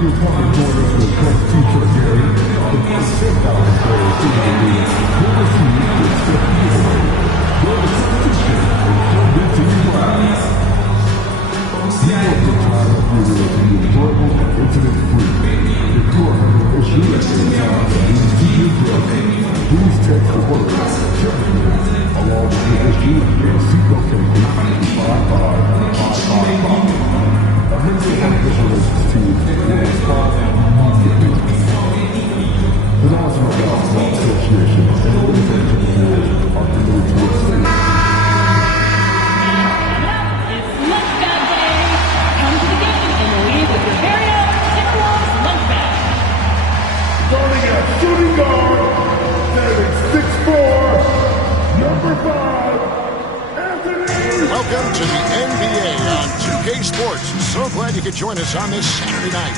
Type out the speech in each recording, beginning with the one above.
you'll come and join us for the first t-shirt game, the first 10,000 players in the league will receive their step giveaway. Go to competition and send it to you live. We want the time of year to be enjoyable and incident-free. If you are having an issue at any time that needs to be addressed, please text the word "Champion" along with your issue and seatbelt safety to 55555. A member of our official relations team will respond immediately. The National Basketball Association and organization boards are committed to its safety. It's Lunchbag Day. Come to the game and leave with your very own Timberwolves lunch bag. Starting at shooting guard, standing 6'4", number 5, Anthony. Welcome to the NBA on 2K Sports. So glad you could join us on this Saturday night.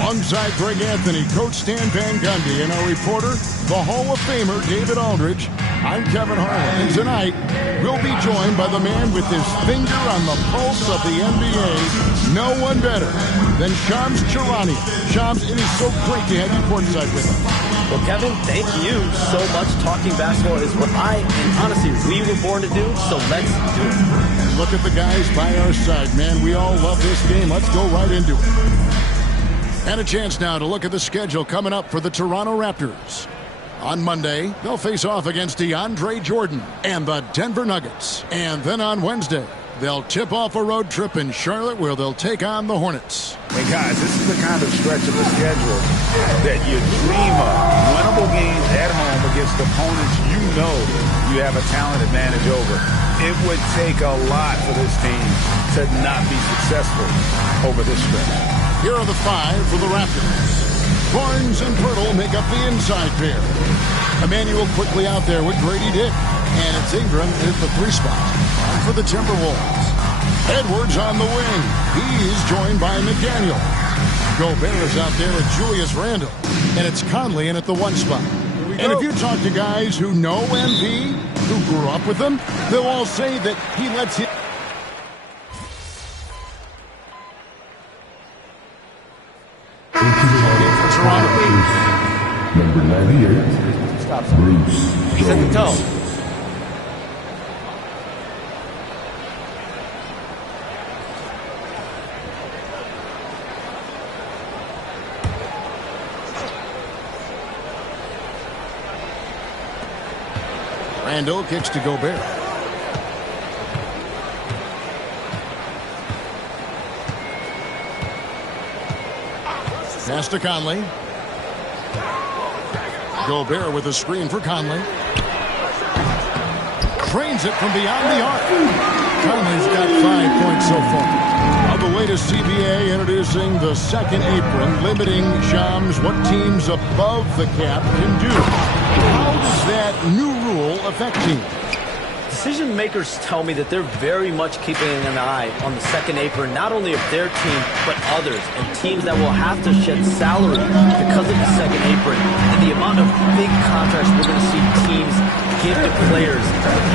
Alongside Greg Anthony, Coach Stan Van Gundy, and our reporter, the Hall of Famer David Aldridge, I'm Kevin Harlan. And tonight, we'll be joined by the man with his finger on the pulse of the NBA. No one better than Shams Charania. Shams, it is so great to have you courtside with us. Well, Kevin, thank you so much. Talking basketball is what and honestly, we were born to do, so let's do it. And look at the guys by our side, man. We all love this game. Let's go right into it. And a chance now to look at the schedule coming up for the Toronto Raptors. On Monday, they'll face off against DeAndre Jordan and the Denver Nuggets. And then on Wednesday, they'll tip off a road trip in Charlotte where they'll take on the Hornets. And guys, this is the kind of stretch of the schedule that you dream of. Winnable games at home against opponents you know you have a talent advantage over. It would take a lot for this team to not be successful over this stretch. Here are the five for the Raptors. Barnes and Pirtle make up the inside pair. Emmanuel quickly out there with Grady Dick. And it's Ingram at the 3 spot. And for the Timberwolves, Edwards on the wing. He's joined by McDaniel. Gobert is out there with Julius Randle. And it's Conley in at the 1 spot. And if you talk to guys who know MP, who grew up with him, they'll all say that he lets him. Number 98, Bruce Jones. Set the tone. Randle kicks to Gobert. Pass to Conley. Gobert with a screen for Conley. Trains it from beyond the arc. Conley's got 5 points so far. Of the latest CBA introducing the second apron, limiting Shams what teams above the cap can do. How does that new rule affect teams? Decision makers tell me that they're very much keeping an eye on the second apron, not only of their team, but others, and teams that will have to shed salary because of the second apron, and the amount of big contracts we're going to see teams give to players.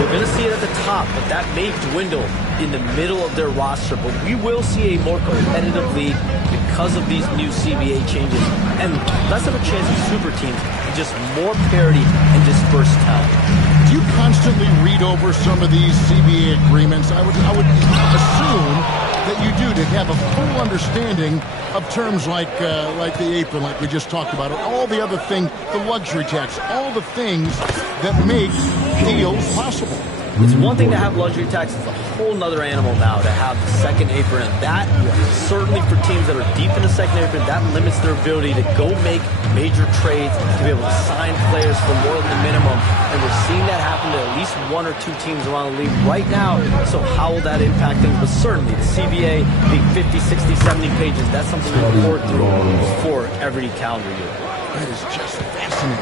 You're going to see it at the top, but that may dwindle in the middle of their roster, but we will see a more competitive league because of these new CBA changes, and less of a chance of super teams, and just more parity and dispersed talent. Do you constantly read over some of these CBA agreements? I would assume that you do, to have a full understanding of terms like the apron, like we just talked about, or all the other things, the luxury tax, all the things that make deals possible. It's one thing to have luxury tax. It's a whole nother animal now to have the second apron. And that, certainly for teams that are deep in the second apron, that limits their ability to go make major trades, to be able to sign players for more than the minimum. And we're seeing that happen to at least 1 or 2 teams around the league right now. So how will that impact things? But certainly the CBA being 50, 60, 70 pages, that's something to report through before every calendar year. That is just fascinating.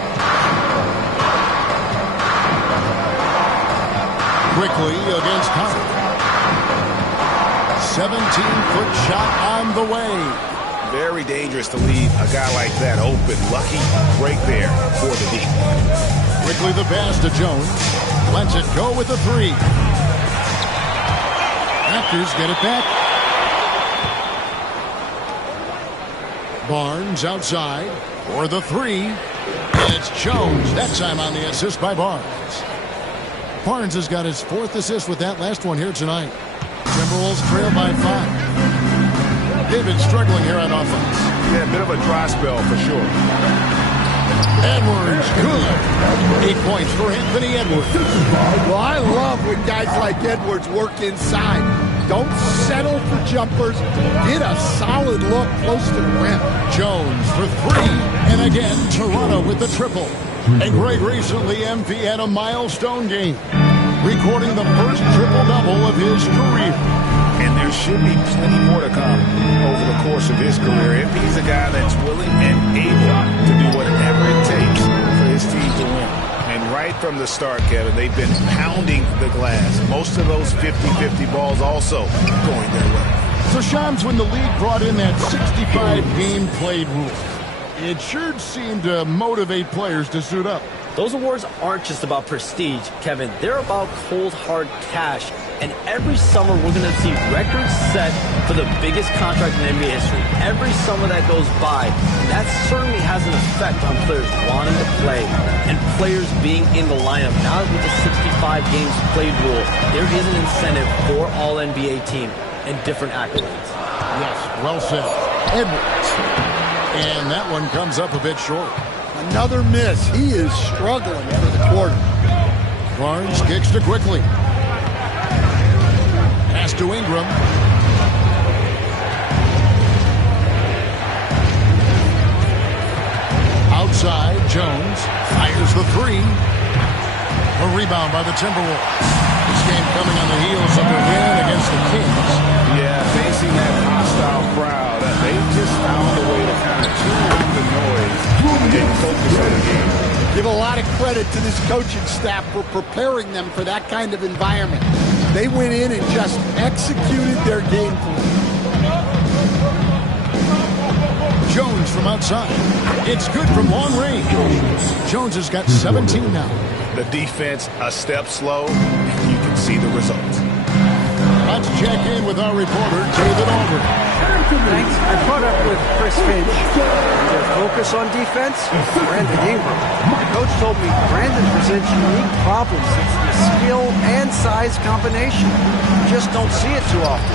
Quickly against Conley. 17-foot shot on the way. Very dangerous to leave a guy like that open. Lucky break there for the deep. Quickly the pass to Jones. Lets it go with the 3. Raptors get it back. Barnes outside for the three. And it's Jones, that time on the assist by Barnes. Barnes has got his 4th assist with that last one here tonight. Timberwolves trail by 5. They've been struggling here on offense. Yeah, a bit of a dry spell for sure. Edwards, good. 8 points for Anthony Edwards. Well, I love when guys like Edwards work inside. Don't settle for jumpers. Get a solid look close to the rim. Jones for 3. And again, Toronto with the triple. And Greg, recently MP had a milestone game, recording the first triple-double of his career. And there should be plenty more to come over the course of his career. MP's a guy that's willing and able to do whatever it takes for his team to win. And right from the start, Kevin, they've been pounding the glass. Most of those 50-50 balls also going their way. So, Shams, when the league brought in that 65-game played rule, it sure seemed to motivate players to suit up. Those awards aren't just about prestige, Kevin. They're about cold, hard cash. And every summer, we're going to see records set for the biggest contract in NBA history. Every summer that goes by, that certainly has an effect on players wanting to play and players being in the lineup. Now with the 65 games played rule, there is an incentive for all NBA team and different accolades. Yes, well said. Edwards. And that one comes up a bit short. Another miss. He is struggling for the quarter. Barnes kicks to quickly. Pass to Ingram. Outside, Jones fires the 3. A rebound by the Timberwolves. This game coming on the heels of their win against the Kings. Yeah, facing that hostile crowd, they just found a way to kind of tune out the noise and focus on the game. Give a lot of credit to this coaching staff for preparing them for that kind of environment. They went in and just executed their game plan. Jones from outside. It's good from long range. Jones has got 17 now. The defense a step slow, and you can see the results. Let's check in with our reporter, David Aldridge. Thanks. I caught up with Chris Finch. Their focus on defense, Brandon Ingram. The coach told me Brandon presents unique problems. It's the skill and size combination. You just don't see it too often.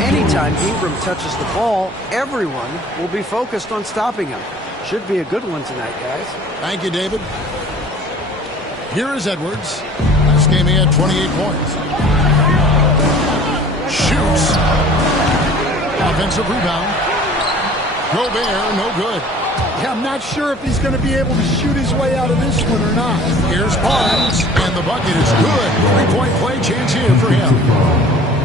Anytime Ingram touches the ball, everyone will be focused on stopping him. Should be a good one tonight, guys. Thank you, David. Here is Edwards. Last game he had 28 points. Shoots. Offensive rebound. Gobert, no good. Yeah, I'm not sure if he's going to be able to shoot his way out of this one or not. Here's Barnes, and the bucket is good. 3-point play chance here for him.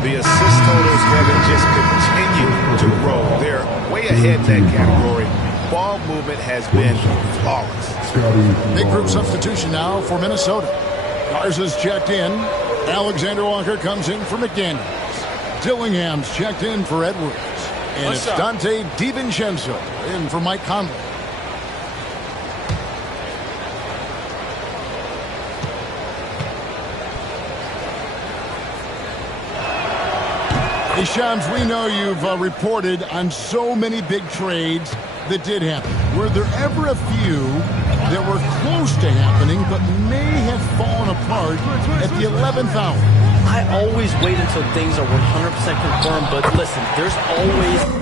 The assist totals, Kevin, just continue to grow. They're way ahead in that category. Ball movement has been flawless. Big group substitution now for Minnesota. Garza's checked in. Alexander Walker comes in for McDaniels. Dillingham's checked in for Edwards. And it's Dante DiVincenzo in for Mike Conley. Hey, Shams, we know you've reported on so many big trades that did happen. Were there ever a few that were close to happening but may have fallen apart at the 11th hour? I always wait until things are 100% confirmed, but listen, there's always...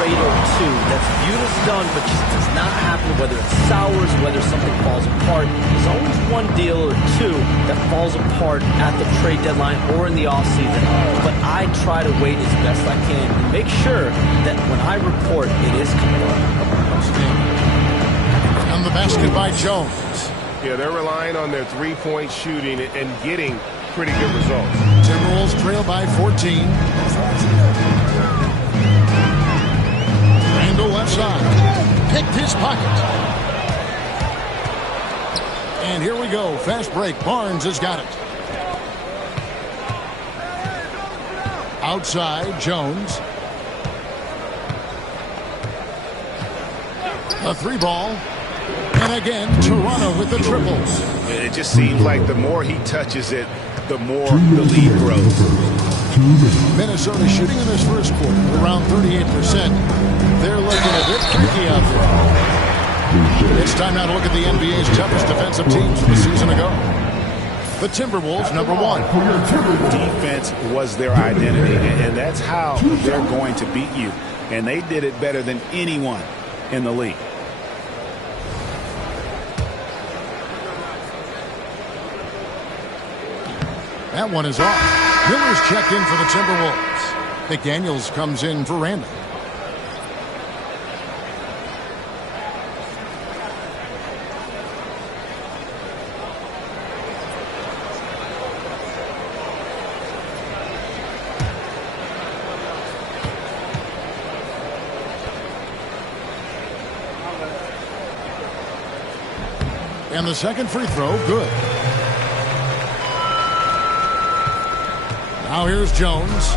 trade or two that's viewed as done but just does not happen, whether it sours, whether something falls apart. There's always one deal or two that falls apart at the trade deadline or in the offseason. But I try to wait as best I can and make sure that when I report, it is confirmed. And the basket by Jones. Yeah, they're relying on their three-point shooting and getting pretty good results. Timberwolves trail by 14. Randall left side. Picked his pocket. And here we go. Fast break. Barnes has got it. Outside, Jones. A three ball. And again, Toronto with the triple. It just seems like the more he touches it, the more the lead grows. Minnesota shooting in this first quarter around 38%. They're looking a bit tricky out there. It's time now to look at the NBA's toughest defensive teams from a season ago. The Timberwolves, number one. Defense was their identity, and that's how they're going to beat you. And they did it better than anyone in the league. That one is off. Miller's checked in for the Timberwolves. McDaniels comes in for Randall. And the second free throw, good. Now here's Jones,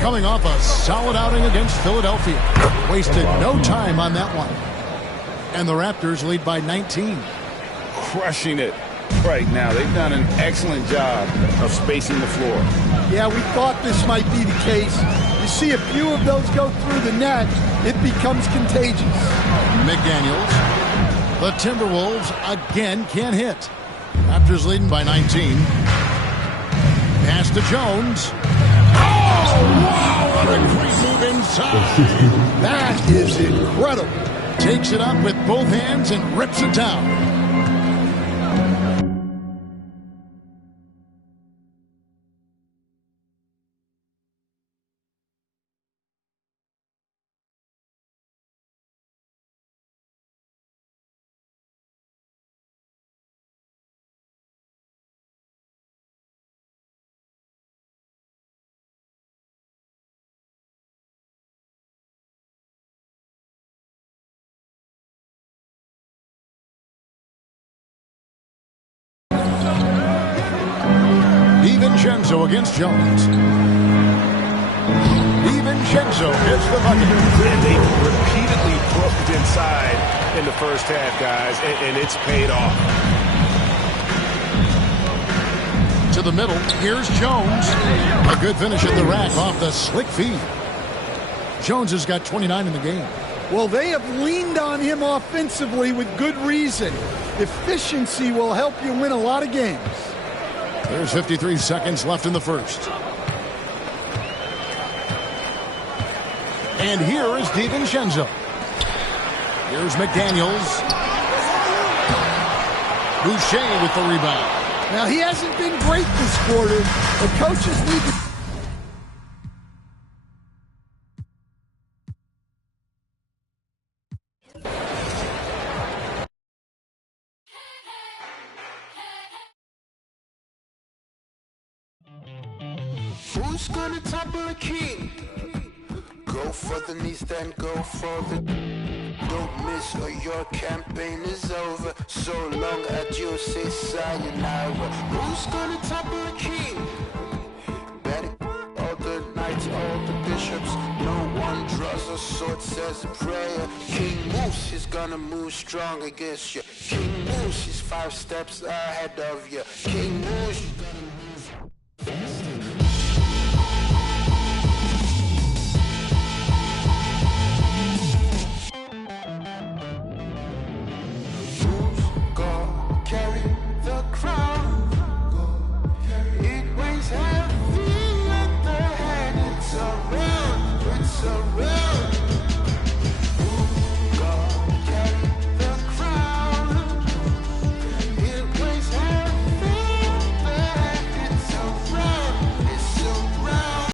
coming off a solid outing against Philadelphia. Wasted no time on that one. And the Raptors lead by 19. Crushing it right now. They've done an excellent job of spacing the floor. Yeah, we thought this might be the case. You see a few of those go through the net, it becomes contagious. McDaniels. The Timberwolves again can't hit. Raptors leading by 19. Pass to Jones. Oh, wow, what a great move inside. That is incredible. Takes it up with both hands and rips it down. DiVincenzo against Jones. DiVincenzo hits the bucket. And they repeatedly broke inside in the first half, guys, and it's paid off. To the middle, here's Jones. A good finish at the rack off the slick feed. Jones has got 29 in the game. Well, they have leaned on him offensively with good reason. Efficiency will help you win a lot of games. There's 53 seconds left in the first. And here is DiVincenzo. Here's McDaniels. Boucher with the rebound. Now, he hasn't been great this quarter. The coaches need to... Who's gonna topple a king? Go for the knees, then go for the... Don't miss or your campaign is over. So long, adios, say sayonara. Who's gonna topple a king? Better all the knights, all the bishops. No one draws a sword, says a prayer. King Moose is gonna move strong against you. King Moose is 5 steps ahead of you. King Moose...